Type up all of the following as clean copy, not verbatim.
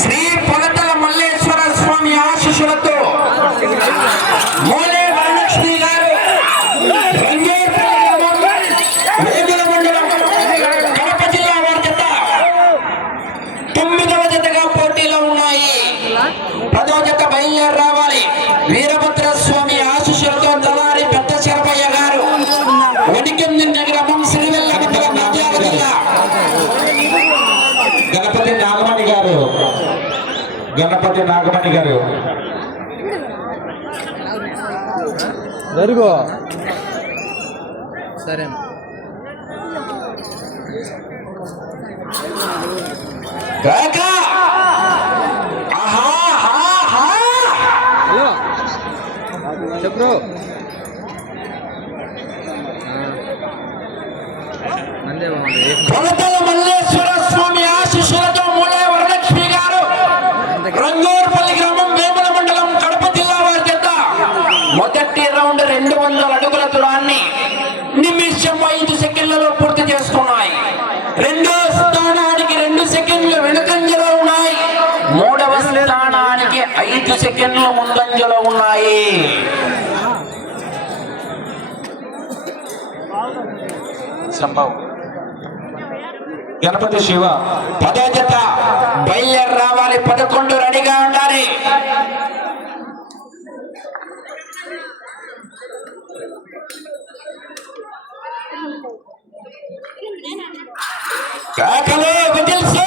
శ్రీ పొగటల మల్లేశ్వర స్వామి ఆశీస్సులతో మూలే వరలక్ష్మి గారు కడప జిల్లా వారి జత 9వ జతగా పోటీలో ఉన్నాయి. 10వ జత బయలుదేరి రావాలి. వీరభద్ర స్వామి ఆశీస్సులతో దళారి పెద్ద శరభయ్య గారు వణికింది గ్రామం శ్రీవెల్ల నంద్యాల జిల్లా. గణపతి నాగమణి గారు జరుగు సరే చెప్పు పొగటల మల్లేశ్వర స్వామి ఆశీస్సులతో మూలే వరలక్ష్మి గారు రంగూర్పల్లి గ్రామం వేముల మండలం కడప జిల్లా వారి జత మొదటి రౌండ్ 200 అడుగుల దూరాన్ని నిమిషం 5 సెకండ్లలో పూర్తి చేసుకున్నాయి. రెండో స్థానానికి 2 సెకండ్లు వెనుకంజలో ఉన్నాయి. మూడవ స్థానానికి 5 సెకండ్లు ముందంజలో ఉన్నాయి. గణపతి శివ 10వ జత బయలుదేరి రావాలి. 11 రెడీగా ఉండాలి. కాకలే విజిల్స్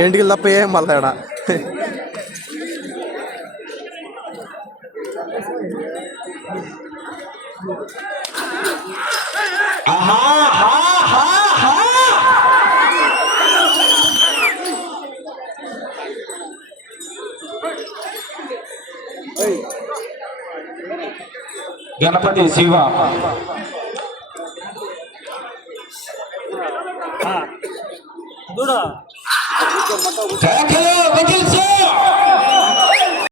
ఏంటికి తప్ప ఏం మళ్ళా గణపతి శివ కాకలే విజిల్స్